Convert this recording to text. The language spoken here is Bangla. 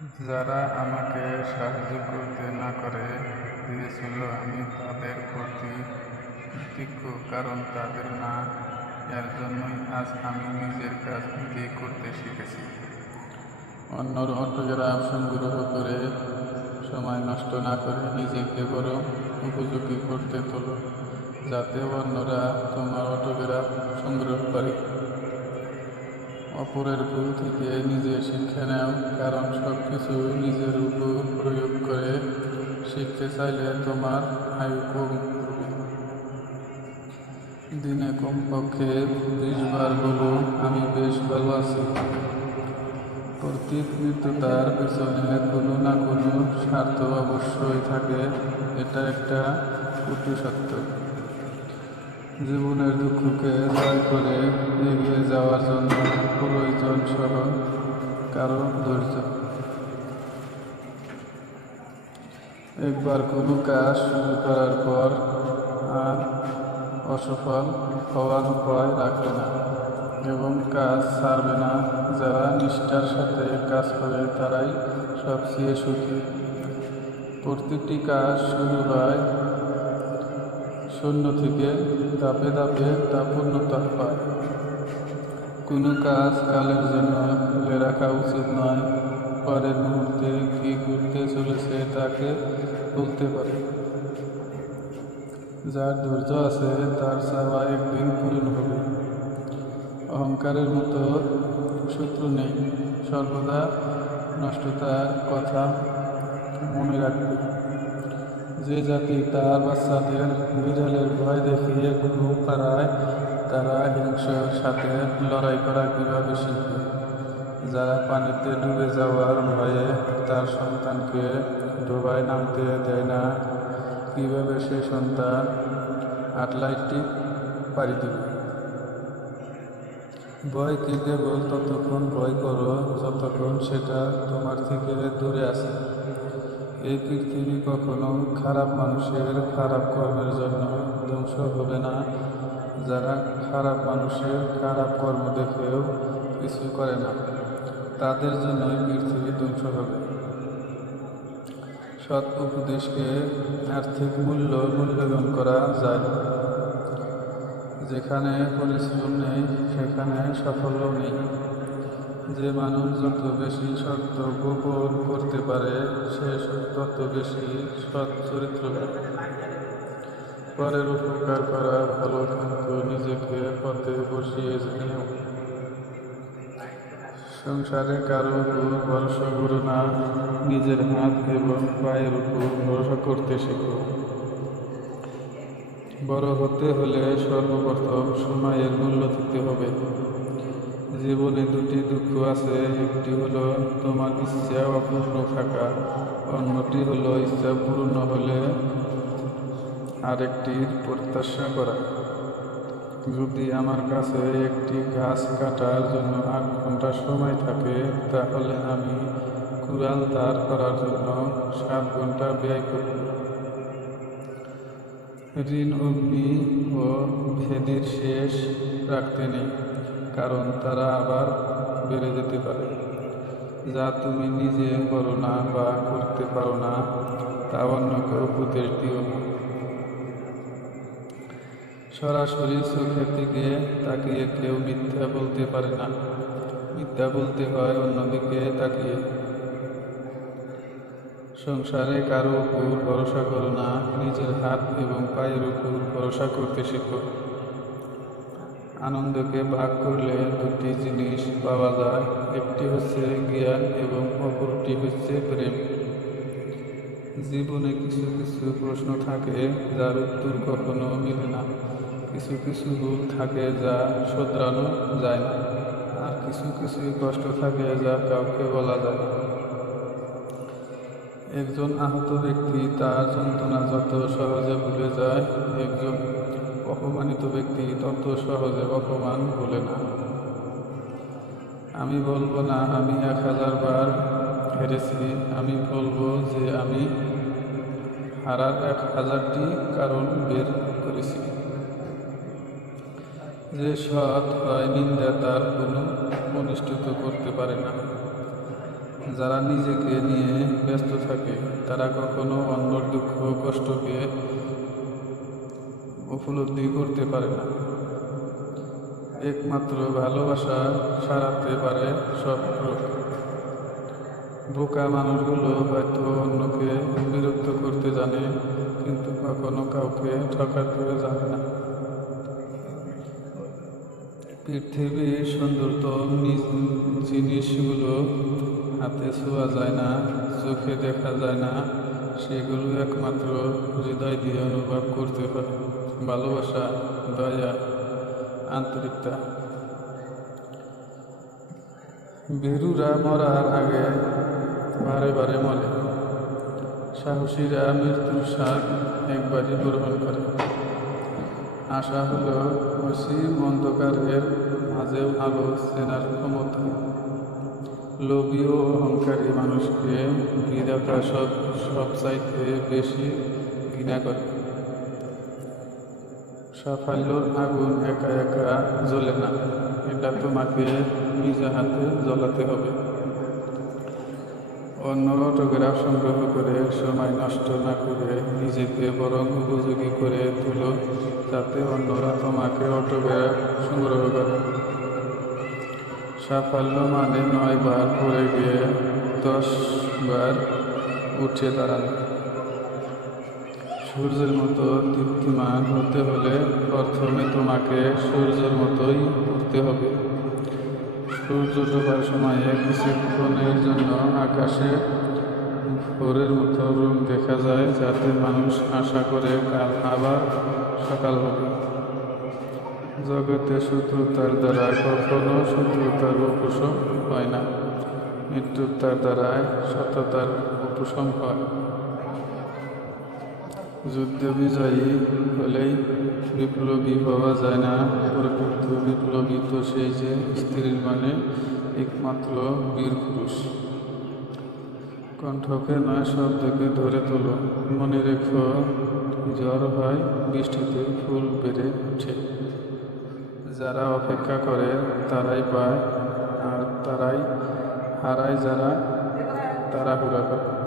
যারা আমাকে সাহায্য করতে না করে দিয়েছিল, আমি তাদের প্রতি কৃতজ্ঞ, কারণ তাদের না এর জন্যই আজ আমি নিজের কাজ নিজেই করতে শিখেছি। অন্যর অটোগ্রাফ সংগ্রহ করে সময় নষ্ট না করে নিজেকে বরং উপযোগী করতে তোলো, যাতে অন্যরা তোমার অটোগ্রাফ সংগ্রহ করে। অপরের ভুল থেকে নিজে শিক্ষা নাও, কারণ সব কিছু নিজের উপর প্রয়োগ করে শিখতে চাইলে তোমার আয়ু কম দিনে কমপক্ষে বিশ বার বলো, আমি বেশ ভালো আছি। প্রত্যেক মৃত্যুতার পেছনে কোনো না কোনো স্বার্থ অবশ্যই থাকে, এটা একটা কটু সত্য। জীবনের দুঃখকে জয় করে এগিয়ে যাওয়ার জন্য সহ কারও ধৈর্য। একবার কোনো কাজ শুরু করার পর আর অসফল হওয়ার ভয় রাখবে না এবং কাজ ছাড়বে না। যারা নিষ্ঠার সাথে কাজ করে, তারাই সবচেয়ে সুখী। প্রতিটি কাজ শুরু হয় শূন্য থেকে ধাপে ধাপে তা পূর্ণতা পায়। কোনো কাজ কালের জন্য ফেলে রাখা উচিত নয়। পরের মুহূর্তে কী ঘুরতে চলেছে তাকে বলতে পারে। যার ধৈর্য আছে, তার চাওয়া একদিন পূরণ হবে। অহংকারের মতো শত্রু নেই। সর্বদা নষ্টতার কথা মনে রাখবে। যে জাতি তার বাচ্চাদের বিড়ালের ভয় দেখিয়ে ঘুম পাড়ায় তারা হিংসার সাথে লড়াই করা কীভাবে শিখবে? যারা পানিতে ডুবে যাওয়ার ভয়ে তার সন্তানকে ডোবায় নামতে দেয় না, কীভাবে সে সন্তান আটলান্টিক পাড়ি দেবে? ভয়কে কেবল ততক্ষণ ভয় করো, যতক্ষণ সেটা তোমার থেকে দূরে আসে এই পৃথিবী কখনো খারাপ মানুষের খারাপ কর্মের জন্য ধ্বংস হবে না। যারা খারাপ মানুষের খারাপ কর্ম দেখেও কিছু করে না, তাদের জন্যই পৃথিবী ধ্বংস হবে। সৎ উপদেশকে আর্থিক মূল্য মূল্যায়ন করা যায়। যেখানে পরিশ্রম নেই, সেখানে সাফল্য নেই। যে মানুষ যত বেশি সত্য গোপন করতে পারে, সে তত বেশি সৎ চরিত্র পরের উপকার করা ভালো কিন্তু নিজেকে পথে বসিয়ে নিও সংসারে কারও উপর ভরসা করো না, নিজের হাত এবং পায়ের উপর ভরসা করতে শেখো। বড় হতে হলে সর্বপ্রথম সময়ের মূল্য দিতে হবে। জীবনে দুটি দুঃখ আছে, একটি হলো তোমার ইচ্ছা অপূর্ণ থাকা, অন্যটি হলো ইচ্ছা পূর্ণ হলে আরেকটির প্রত্যাশা করা। যদি আমার কাছে একটি গাছ কাটার জন্য আট ঘণ্টা সময় থাকে, তাহলে আমি কুড়াল দাঁড় করার জন্য সাত ঘণ্টা ব্যয় করব। ঋণ, অগ্নি ও ভেদির শেষ রাখতে নেই, কারণ তারা আবার বেড়ে যেতে পারে। যা তুমি নিজে করো না বা করতে পারো না, তা অন্যকে উপদেশ দিও সরাসরি চোখের দিকে তাকিয়ে কেউ মিথ্যা বলতে পারে না। মিথ্যা বলতে হয় অন্যদিকে তাকিয়ে। সংসারে কারও উপর ভরসা করো না, নিজের হাত এবং পায়ের উপর ভরসা করতে শেখো। আনন্দকে ভাগ করলে দুটি জিনিস পাওয়া যায়, একটি হচ্ছে জ্ঞান এবং অপরটি হচ্ছে প্রেম। জীবনে কিছু কিছু প্রশ্ন থাকে যার উত্তর কখনো মিলে না। কিছু কিছু ভুল থাকে যা শোধরানো যায় না। আর কিছু কিছু কষ্ট থাকে যা কাউকে বলা যায় না। একজন আহত ব্যক্তি তার যন্ত্রণা যত সহজে ভুলে যায়, একজন অপমানিত ব্যক্তি তত সহজে অপমান ভুলে না। আমি বলব না, আমি এক হাজার বার হেরেছি। আমি বলব যে আমি হারার এক হাজারটি কারণ বের করেছি। যে সৎ হয়, নিন্দা তার কোনো অনুষ্ঠিত করতে পারে না। যারা নিজেকে নিয়ে ব্যস্ত থাকে, তারা কখনো অন্যর দুঃখ কষ্টকে উপলব্ধি করতে পারে না। একমাত্র ভালোবাসা সারাতে পারে সব বোকা মানুষগুলো হয়তো অন্যকে বিরক্ত করতে জানে, কিন্তু কখনো কাউকে ঠকাতে জানে না। পৃথিবীর সুন্দরতম জিনিসগুলো হাতে ছোঁয়া যায় না, চোখে দেখা যায় না। সেগুলো একমাত্র হৃদয় দিয়ে অনুভব করতে পারে। ভালোবাসা, দয়া, আন্তরিকতা। বেরুরা মরার আগে বারে বারে মরে সাহসীরা মৃত্যুর স্বাদ একবারই গ্রহণ করে। আশা হলো অসীম অন্ধকারের মাঝেও আলো চেনার ক্ষমতা। লোভী ও অহংকারী মানুষকে বিধাতা সব সব চাইতে বেশি ঘৃণা করে। সাফল্যর আগুন একা একা জ্বলে না, এটা তোমাকে নিজে হাতে জ্বলাতে হবে। অন্য অটোগ্রাফ সংগ্রহ করে সময় নষ্ট না করে নিজেকে বরং উপযোগী করে তুলো, যাতে অন্যরা তোমাকে অটোগ্রাফ সংগ্রহ করে। সাফল্য মানে নয় বার পড়ে গিয়ে, দশ বার উঠে দাঁড়ানো। সূর্যের মতো দীপ্তিমান হতে হলে প্রথমে তোমাকে সূর্যের মতোই উঠতে হবে। সূর্য ডোবার সময়ে কিছুক্ষণের জন্য আকাশে ভোরের মতো রূপ দেখা যায়, যাতে মানুষ আশা করে কাল আবার সকাল হবে। জগতে শত্রুতার দ্বারা কখনো শত্রুতার উপশম হয় না। মৃত্যুতার দ্বারায় সততার উপশম হয়। যুদ্ধ বিজয়ী হলেই বিপ্লবী হওয়া যায় না। প্রকৃত বিপ্লবী তো সেই যে স্ত্রীর মানে একমাত্র বীর পুরুষ। কণ্ঠকে নয়, শব্দকে ধরে তোলো। মনে রেখো জ্বর হয়, বৃষ্টিতে ফুল বেড়ে ওঠে। যারা অপেক্ষা করে তারাই পায় আর তারাই হারায় যারা তারা হুরা করে।